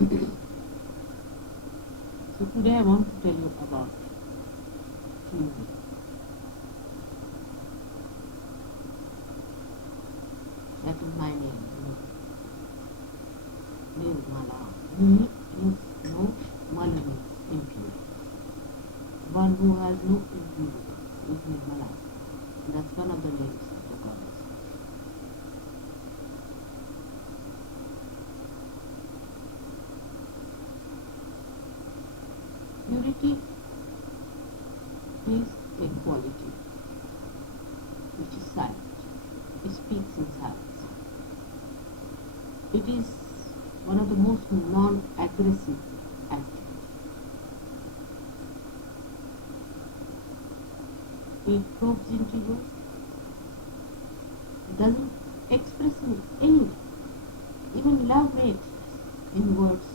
So today I want to tell you about Shri. That is my name. Nirmala. No Mala means impure. One who has no impurity is Nirmala. That's one of the names of the goddess. Purity is a quality which is silent. It speaks in silence. It is one of the most non-aggressive actions. It probes into you. It doesn't express in any way. Even love may express in words,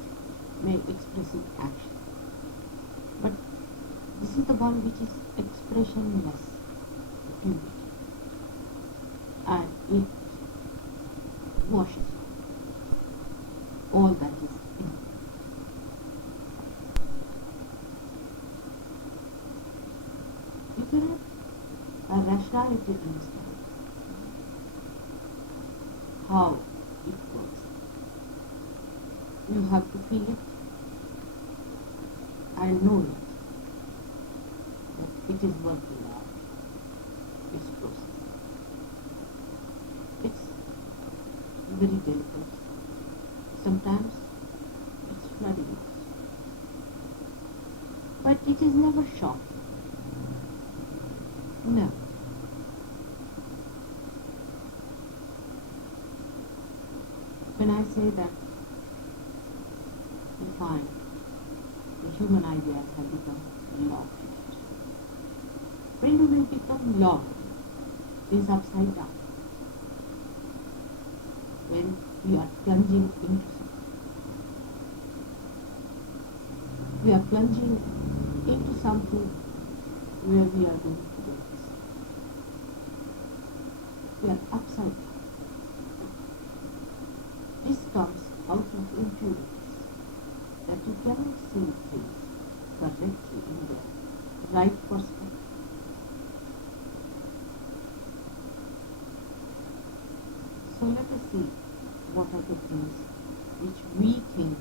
may express in action. But this is the one which is expressionless, purity. And it washes all that is in it. You cannot a rationality understand how it works. You have to feel it and know it, that it is working out its process. It's very delicate. Sometimes it's flooding, but it is never shocking. No. When I say that we find the human ideas have become lofty. When do they become lofty? It is upside down. When we are plunging into something. We are plunging into something where we are going to get this. We are upside down. This comes out of impurities, that you cannot see things correctly in their right perspective. So let us see what are the things which we think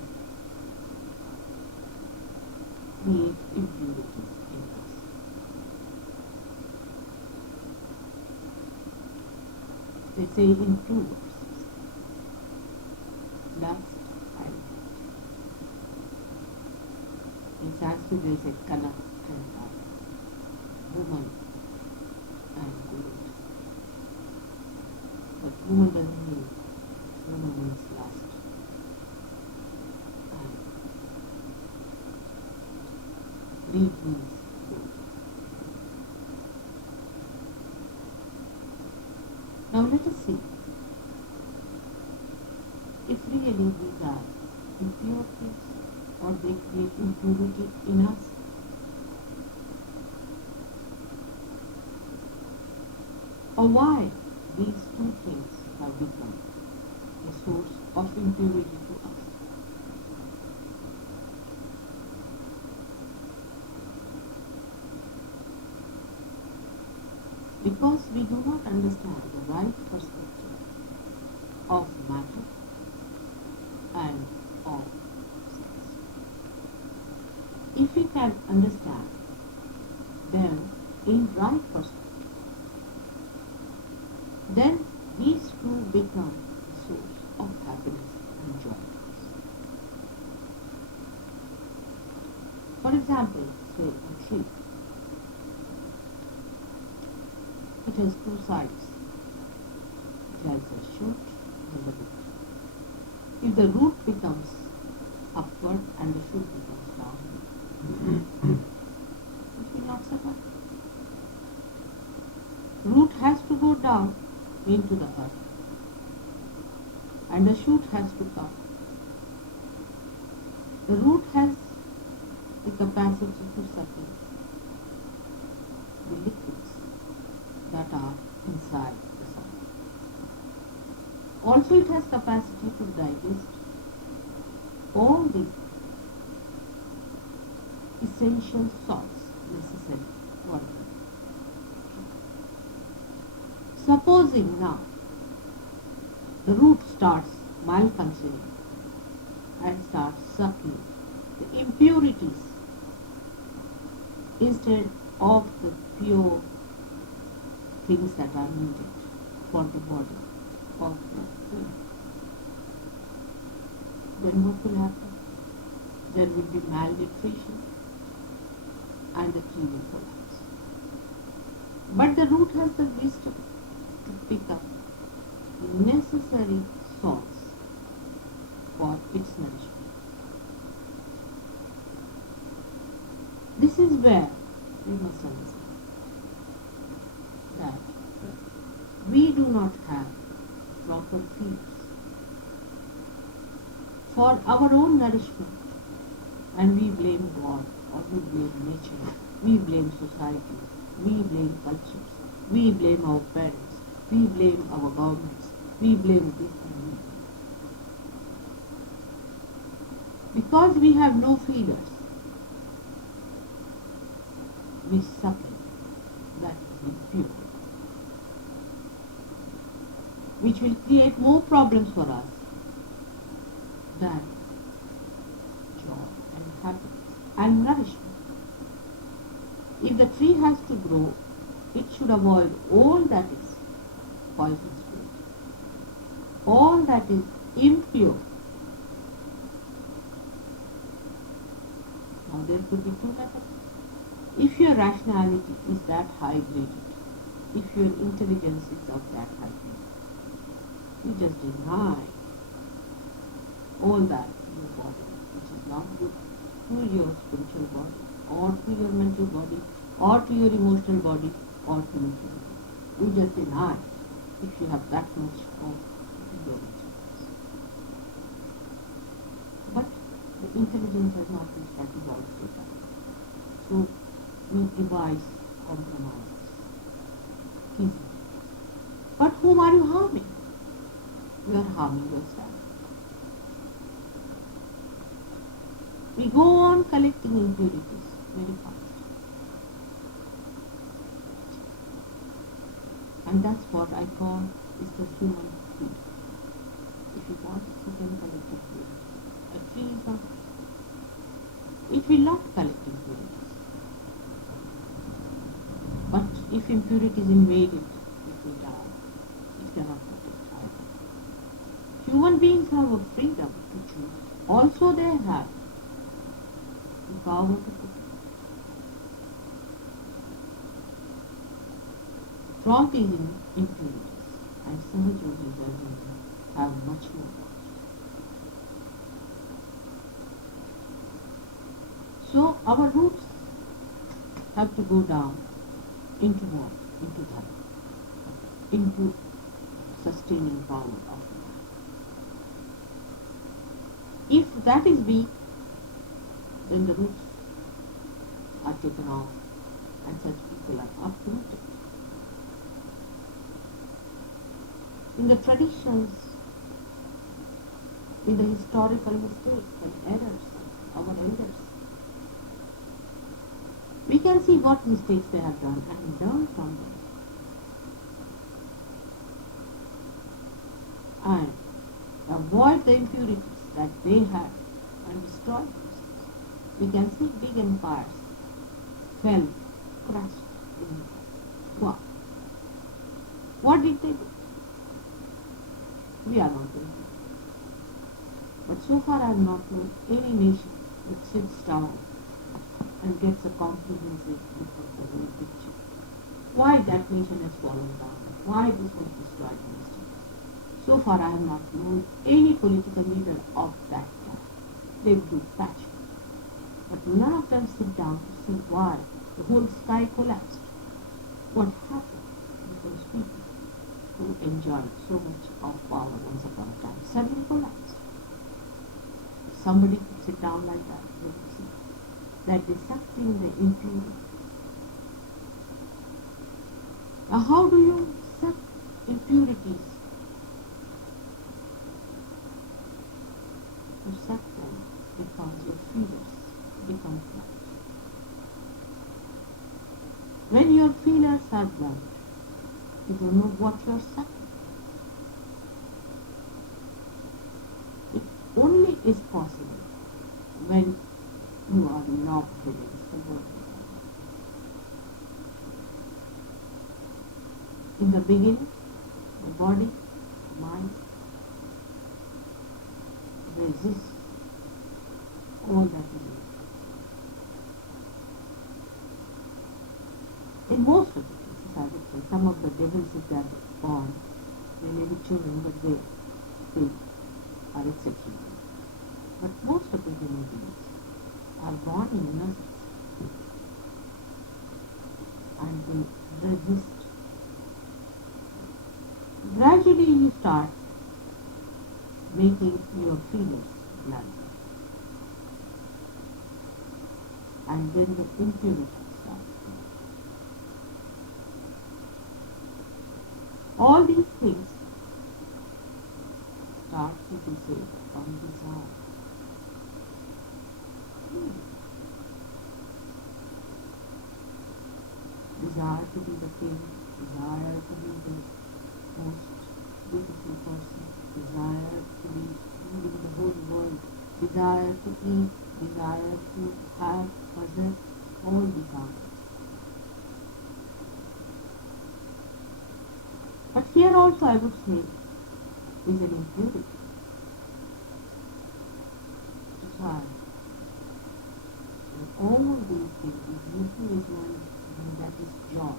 create impurities in us. They say in two verses, lust and hate. In Sanskrit they say kana and rana, woman and good. But woman doesn't mean, woman means lust. And greed means good. Now let us see if really these are impure things or they create impurity in us. Or why these two things have become a source of impurity to us. Because we do not understand the right perspective of matter and of sex. If we can understand them in right perspective, then these two become a source of happiness and joy. For example, say a tree. It has two sides. It has a shoot and a root. If the root becomes upward and the shoot becomes downward, it will not survive. Root has to go down into the earth and the shoot has to come. The root has the capacity to suckle the liquids that are inside the soil. Also it has capacity to digest all the essential salts necessary for the. Supposing now the root starts malfunctioning and starts sucking the impurities instead of the pure things that are needed for the body of the plant. Then what will happen? There will be malnutrition and the tree will collapse. But the root has the wisdom to pick up the necessary salts for its nourishment. This is where we must understand that we do not have proper feeders for our own nourishment, and we blame God, or we blame nature, we blame society, we blame cultures, we blame our parents, we blame our governments, we blame this and that. Because we have no feeders, we suck it, that is impure, which will create more problems for us than joy and happiness and nourishment. If the tree has to grow, it should avoid all that is poisonous food, all that is impure. Now there could be two methods. If your rationality is that high graded, if your intelligence is of that high grade, you just deny all that in your body, which is not good to your spiritual body, or to your mental body, or to your emotional body, or to your physical body. You just deny if you have that much of your intelligence. But the intelligence has not reached that evolved state. So we devise compromises easily. But whom are you harming? You are harming yourself. We go on collecting impurities very fast. And that's what I call is the human food. If you want, you can collect impurities. A tree is not. It will not collect impurities. But if impurities invade it, it will die. It cannot protect either. Human beings have a freedom to choose. Also they have the power to protect. From these impurities, and Sahajogi have much more knowledge. So our roots have to go down into what? Into that. Into sustaining power of man. If that is weak, then the roots are taken off and such people are uprooted. In the traditions, in the historical mistakes and errors of our elders, we can see what mistakes they have done and learn from them. And avoid the impurities that they had and destroy themselves. We can see big empires fell, crushed in war. What did they do? We are not doing it. But so far I have not known any nation that sits down and gets a comprehensive look at the whole picture. Why that nation has fallen down? Why this was destroyed? So far I have not known any political leader of that time. They do patchwork. But none of them sit down to see why the whole sky collapsed. What happened to those people who enjoyed so much of power once upon a time suddenly collapsed? If somebody could sit down like that, they would see that they sucked in the impurity. Now how do you suck impurities You're suffering because your feelers become blunt. When your feelers are blunt, you don't know what you're suffering. It only is possible when you are locked against the world. In the beginning, the body, the mind resists all that is in. In most of the cases, I would say, some of the devils, if they are born, they may be children, but they are exceptional. But most of the human beings are born in innocence and they resist. Gradually you start making your feelings blunt, and then the impurity starts. All these things start, you can say, from desire. Desire to be the king, desire to be the most beautiful person, desire to be ruling the whole world, desire to eat, desire to have, possess, all desire. But here also I would say is an impurity. Desire. And all these things, beauty is one, and that is joy.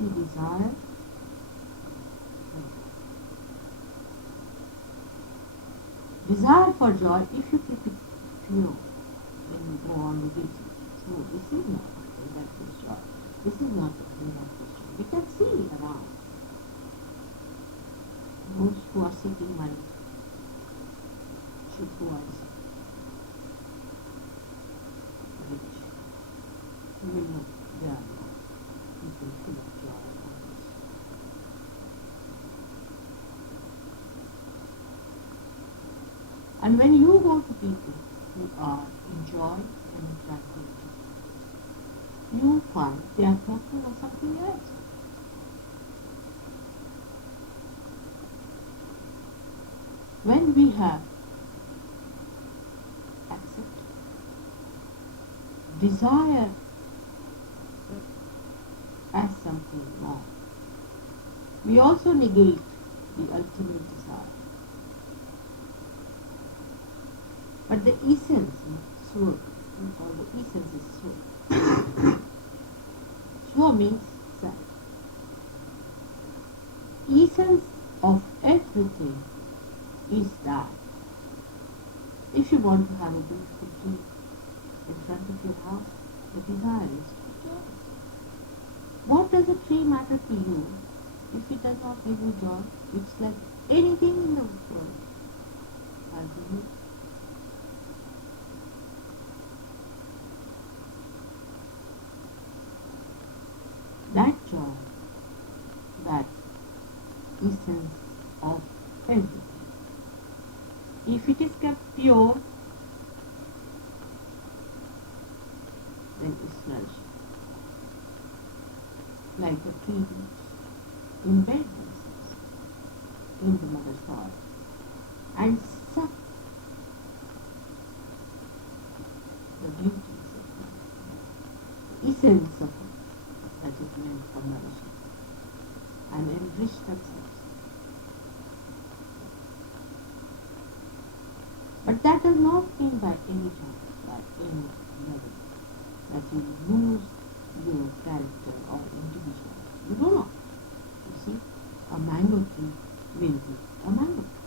You desire. Desire for joy, if you keep it pure, then you go on with it. So this is not that is joy. This is not the thing of joy. We can see around those who are seeking money should go and seek rich. You will know they are not people full of joy and happiness. And when you go to people who are in joy and in tranquility, you find they are talking of something else. When we have accepted desire as something wrong, we also negate the ultimate desire. But the essence is Swa, or the essence is Swa. Swa means self. Essence of everything is that. If you want to have a beautiful tree in front of your house, the desire is joy. What does a tree matter to you if it does not give you joy? It's like anything in the world. I'll give you. That joy, that essence of everything, if it is kept pure, then it's nourished. Like a tree roots embed themselves in the mother soil and suck the beauties of the essence of it that is meant for nourishment and enrich themselves. But that does not mean by any chance, by any level, that you lose your character or individuality. You do not. You see, a mango tree will be a mango tree.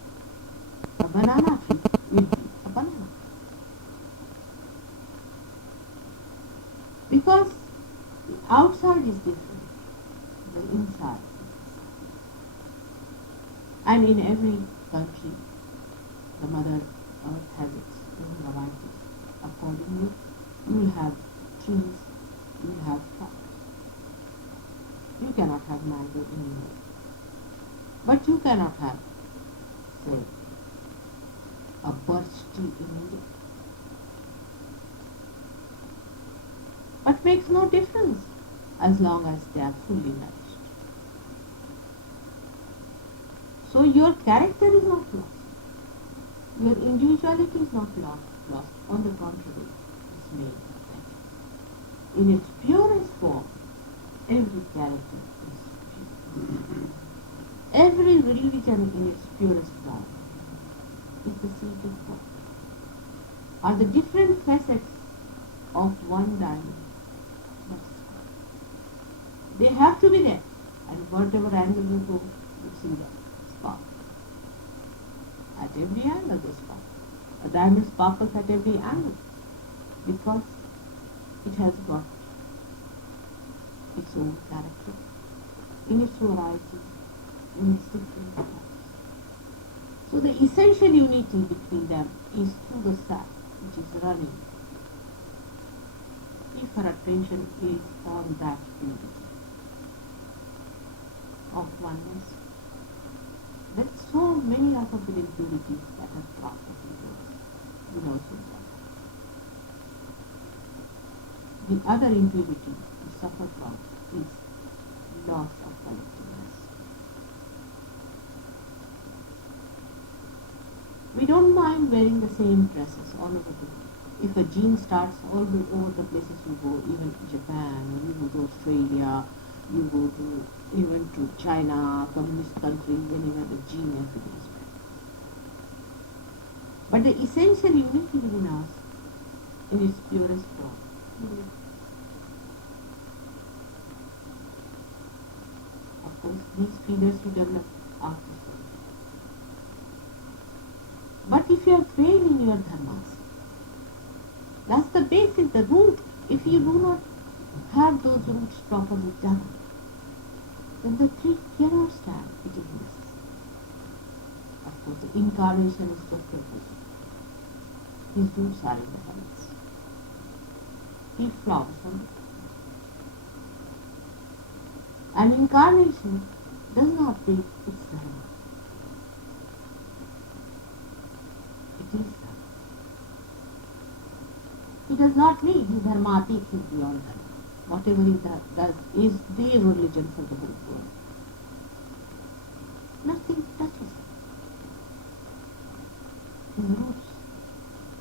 A banana tree will be a banana tree. Because the outside is different, the inside is the same. And in every country, the mother earth has its own varieties. Accordingly, you will have trees, you will have flowers. You cannot have mango anywhere. But you cannot have, say, a birch tree in India. But makes no difference as long as they are fully nourished. So your character is not lost. Your individuality is not lost. On the contrary, it's made better. In its purest form, every character is pure. Every religion in its purest form is the seed of God. Are the different facets of one diamond. They have to be there, and whatever angle you go, you see that spark. At every angle they spark. A diamond sparkles at every angle because it has got its own character, in its variety, in its different colors. So the essential unity between them is through the sap which is running. If our attention is on that unity of oneness, then so many other impurities that have cropped up into us will also suffer. The other impurity we suffer from is loss of collectiveness. We don't mind wearing the same dresses all over the world. If a jean starts all over the places you go, even Japan, or you go to Australia, you go to even to China, communist countries, anywhere the jean everything is wearing. But the essential unity within us, in its purest form, of course, these feelers we develop after so. But if you are failed in your dharmas, that's the basis, the root. If you do not have those roots properly done, then the tree cannot stand. It is necessary. Of course, the incarnation is just a vision. His roots are in the heavens. He flowers on the and incarnation does not take its dharma. It is dharma. He does not need his dharmatik, his beyond dharma. Whatever he does is the religion for the whole world. Nothing touches him. His roots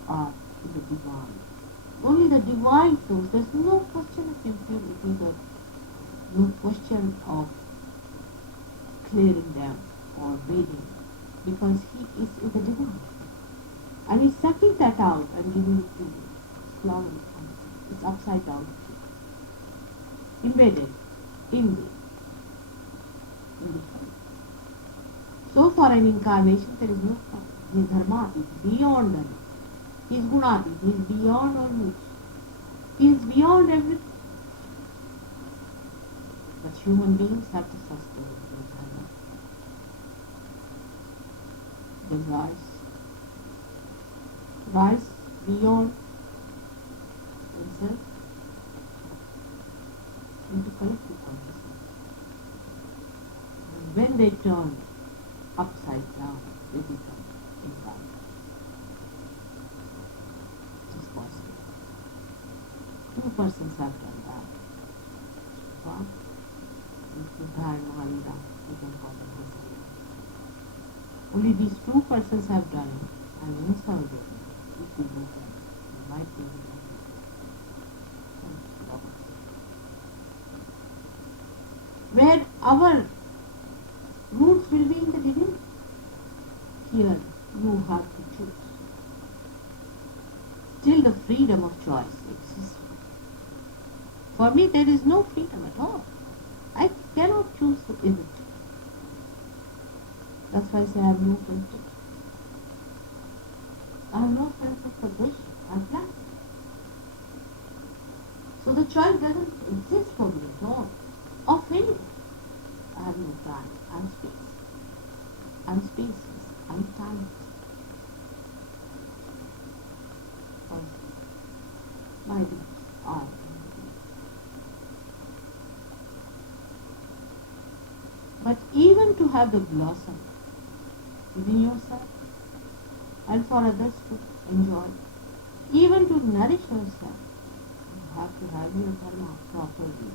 are in the divine. Only the divine flows. There's no question of impurity or no question of clearing them or bathing, because he is in the divine. And he's sucking that out and giving it to you. Flowering from it. It's upside down. Embedded in the heart. So for an incarnation there is no problem. His dharma is beyond dharma. His gunati is beyond all moods. He is beyond everything. But human beings have to sustain their dharma. They rise beyond themselves into collective consciousness. And when they turn upside down, they become incarnate. It is possible. 2 persons have done that. One, Buddha and Mahalira, we can call them Mahalira. Only these 2 persons have done it, and in Saudi, if we do them, we might be able to where our roots will be in the divinity. Here you have to choose. Still the freedom of choice exists. For me there is no freedom at all. I cannot choose the evil. That's why I say I have no sense of. I have no sense of possession. I have planned. So the choice doesn't exist for me at all. Of anything. I have no time. I'm space. I'm spaceless. I'm timeless. My roots are in the divinity. But even to have the blossom within yourself, and for others to enjoy. Even to nourish yourself, you have to have your dharma properly.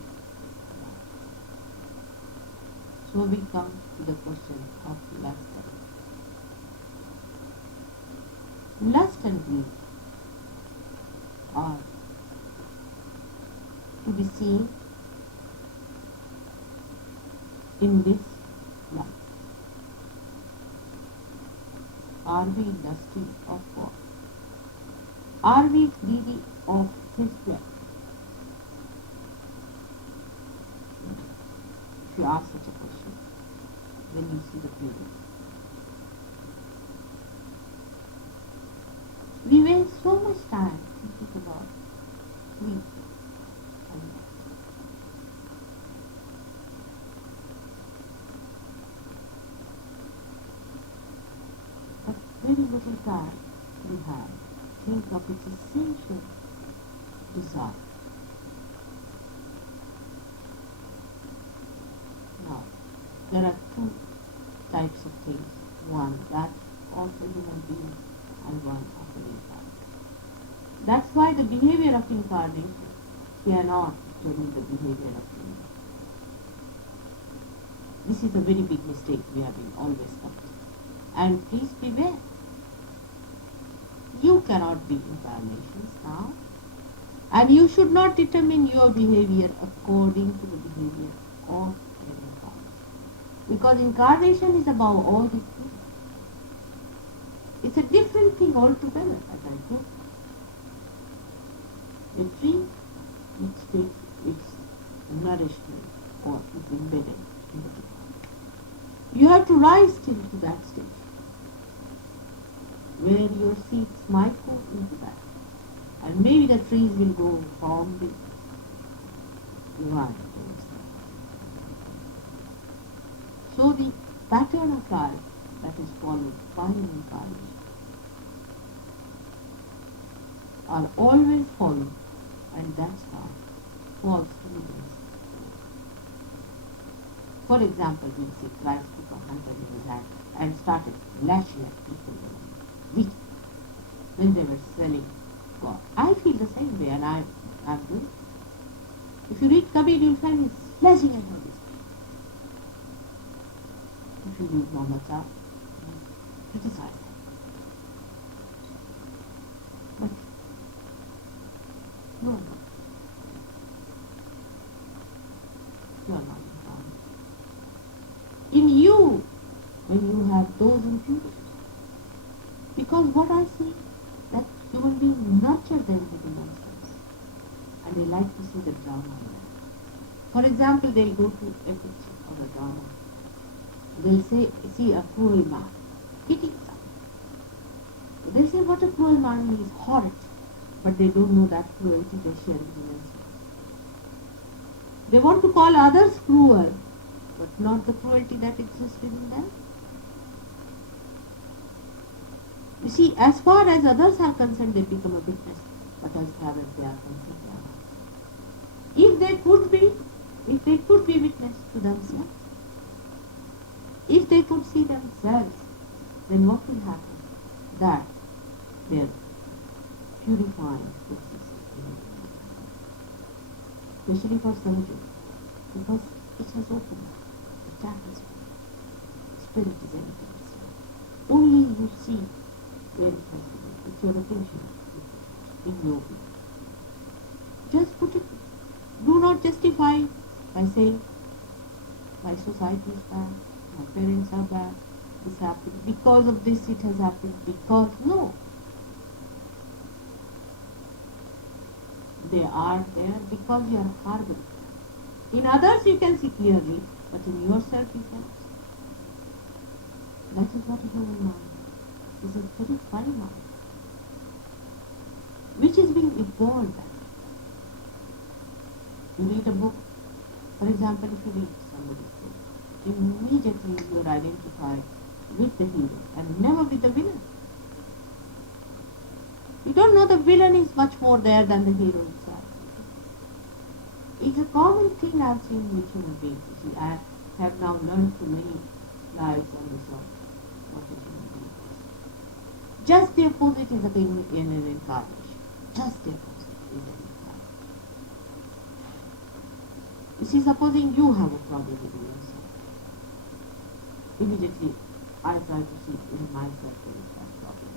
So we come to the question of lust and greed. Lust and greed are to be seen in this life. Are we lusty of God? Are we greedy of His wealth? If you ask such a question, when you see the feelings. We waste so much time thinking about greed and lust. But very little time we have to think of its essential desire. Now, there are two types of things. One, that of a human being, and one of an incarnate. That's why the behavior of incarnation cannot determine the behavior of human. This is a very big mistake we have been always committing. And please beware. You cannot be incarnations now. And you should not determine your behavior according to the behavior of an incarnation. Because incarnation is above all these things. It's a different thing altogether, as I told you. A tree which takes its nourishment or is embedded in the ground. You have to rise till to that stage where your seeds might go into that. And maybe the trees will go from the divine towards that. So the pattern of life that is followed by an incarnation are always followed, and that's why false religions. For example, we see Christ took a hunter in his hand and started lashing at people when they were selling God. I feel the same way, and I'm doing. If you read Kabir, you'll find he's slashing at all these people. If you read Muhammad Shah, criticize them. But you are not. You are not incarnate. In you, when you have those impurities, because what I see, that human beings nurture them within themselves, and they like to see the drama in that. For example, they'll go to a picture or a drama. They'll see a cruel man hitting someone. They'll say, what a cruel man, he is horrid. But they don't know that cruelty they share within themselves. They want to call others cruel, but not the cruelty that exists within them. You see, as far as others are concerned, they become a witness, but as far as they are concerned, they are not. If they could be witness to themselves, if they could see themselves, then what will happen? That their purifying process, especially for soldiers, because it has opened up the chakras. Spirit is anything. Only you see where it has to be. It's your attention in yoga. Just put it. Do not justify by saying, my society is bad, my parents are bad, this happened, because of this it has happened, because no. They are there because you are harboring. In others you can see clearly, but in yourself you cannot see. That is what a human mind is, a very fine mind, which is being evolved. You read a book, for example, if you read somebody's book, immediately you are identified with the hero and never with the villain. You don't know the villain is much more there than the hero itself. It's a common thing I've seen with human beings. You see, I have now learned through many lives on this earth what a human being is. Just the opposite is in an incarnation. Just the opposite is an incarnation. You see, supposing you have a problem with yourself, immediately I try to see in myself where is that problem.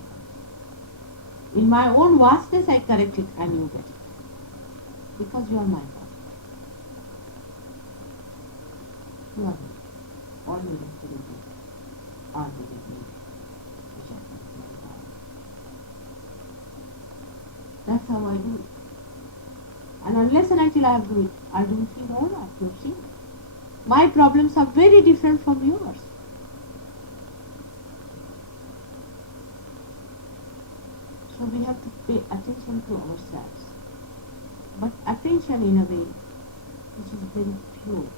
In my own vastness, I correct it and you get it. Because you are my God. You are me. Always absolutely are with me. Which I can say about. That's how I do it. And unless and until I do it, I don't feel all that. You see? My problems are very different from yours. So we have to pay attention to ourselves. But attention in a way which is very pure.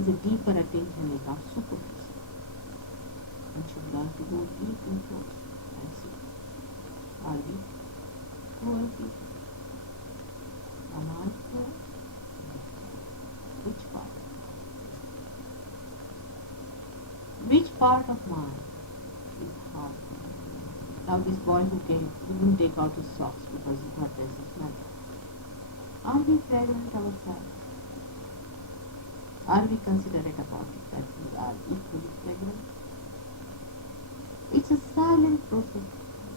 Is a deeper attention, is not superficial. And should learn to go deep and close and see. Are we poor people? Am I poor? Which part? Which part of mine is hard? Now this boy who came, he didn't take out his socks because he thought there's a smell. Are we fragrant ourselves? Are we considerate about it that we are equally fragrant? It's a silent process.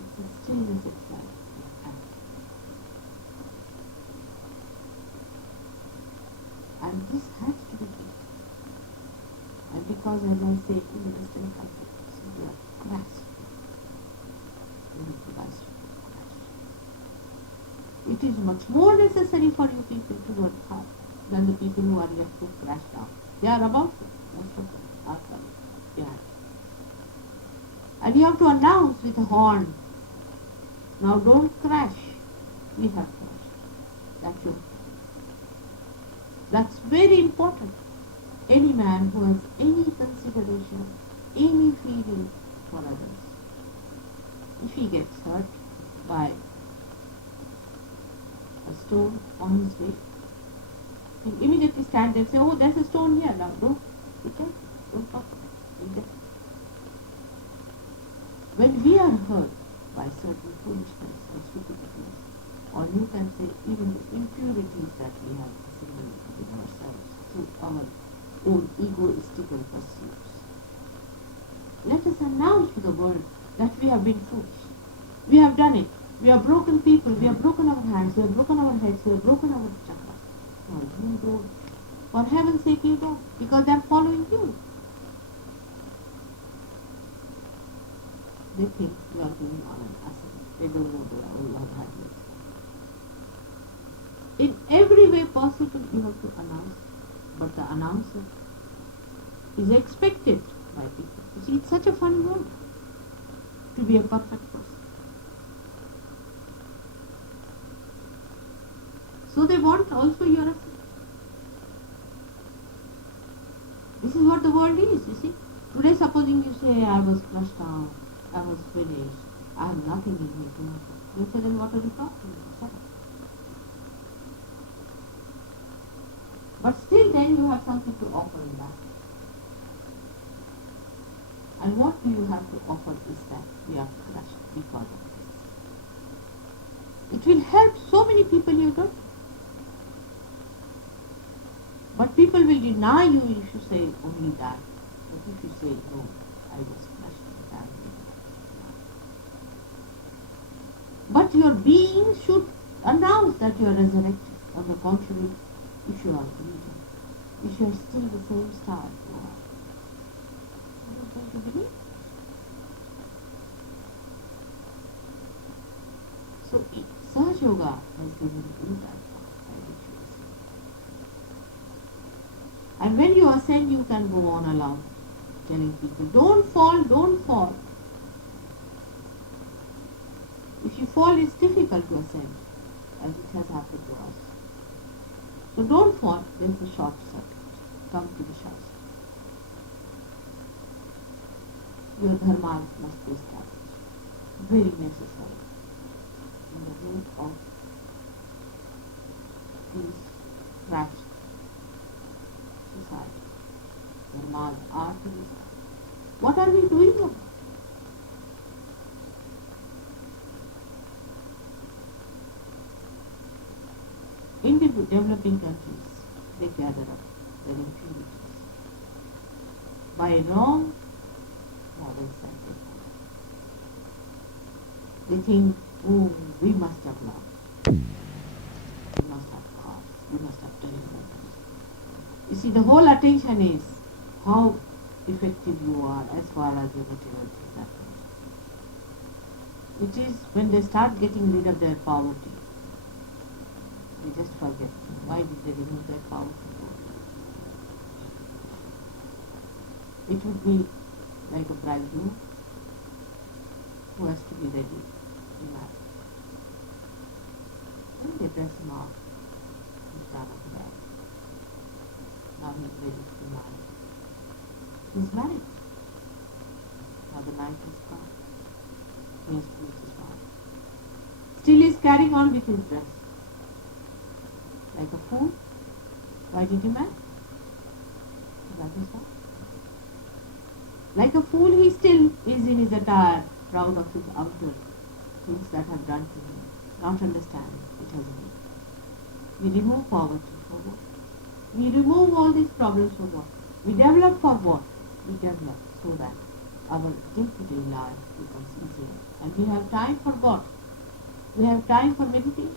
It's a stillness itself. And this has to be it. And because, as I say, in the Western culture, we are crashed. We need to rise to crash. It is much more necessary for you people to work hard than the people who are yet to crash down. They are about to. Most of them are coming behind. And you have to announce with a horn, now don't crash. We have crashed. That's your fault. That's very important. Any man who has any consideration, any feeling for others, if he gets hurt by a stone on his way, he immediately stand there and say, oh, there's a stone here, now don't talk about it. When we are hurt by certain foolishness or stupidities, or you can say even the impurities that we have assimilated in ourselves through our own egoistical pursuits, let us announce to the world that we have been foolish. We have done it. We have broken people. We have broken our hands. We have broken our heads. We have broken our chakras. No, you don't. For heaven's sake, you don't. Because they are following you. They think you are giving on an ascent. They don't know they are all have had it. In every way possible, you have to announce. But the announcer is expected by people. You see, it's such a fun world to be a perfect person. So they want also your assent. This is what the world is, you see. Today, supposing you say, I was crushed out, I was finished, I have nothing in me to offer. You say, then what are you talking about? But still then you have something to offer in that. And what do you have to offer is that we are crushed because of this. It will help so many people you don't. But people will deny you if you say only that. But if you say, no, I was crushed and I will. But your being should announce that you are resurrected. On the contrary, if you are breathing, if you are still the same star you are you going to believe? So Sahaja Yoga has given you that path by which you ascend. And when you ascend, you can go on aloud, telling people, don't fall, don't fall. If you fall, it's difficult to ascend, as it has happened to us. So don't fall, there's a short circuit. Come to the short circuit. Your dharma must be established. Very necessary in the root of these crashed society. Dharmas are to be established. What are we doing about it? in the developing countries, they gather up their impurities by wrong models and techniques. They think, oh, we must have love, we must have cause, we must have deliverance. You see, the whole attention is how effective you are as far as your material things are concerned. It is when they start getting rid of their poverty, they just forget why did they remove their poverty. It would be like a bridegroom who has to be ready to marry. Then they dress him up in front of the bride. Now he is ready to marry. He is married. Now the night has come. He has to use his wife. Still he is carrying on with his dress. Like a fool. Why did you marry? That is why. Like a fool, he still is in his attire, proud of his outer things that have done to him, not understanding it has been. We remove poverty for what? We remove all these problems for what? We develop for what? We develop so that our day-to-day life becomes easier. And we have time for what? We have time for meditation.